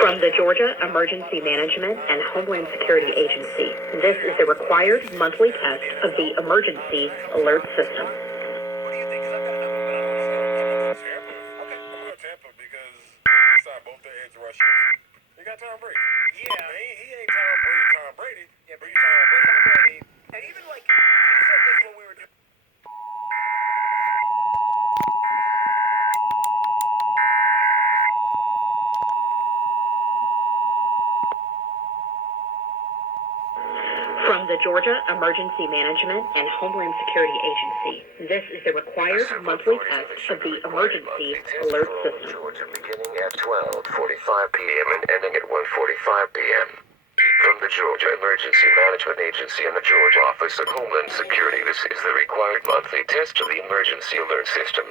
From the Georgia Emergency Management and Homeland Security Agency, this is the required monthly test of the Emergency Alert System. What do you think? 'Cause I've got enough of Tampa. Okay, I'm going to go Tampa because they signed both their edge rushers. You got Tom Brady. Yeah. He ain't Tom Brady. Yeah, but you Tom Brady. And even like, you said this when we were doing. From the Georgia Emergency Management and Homeland Security Agency, this is the required monthly test of the Emergency Alert System. Georgia, beginning at 12:45 p.m. and ending at 1:45 p.m. From the Georgia Emergency Management Agency and the Georgia Office of Homeland Security, this is the required monthly test of the Emergency Alert System.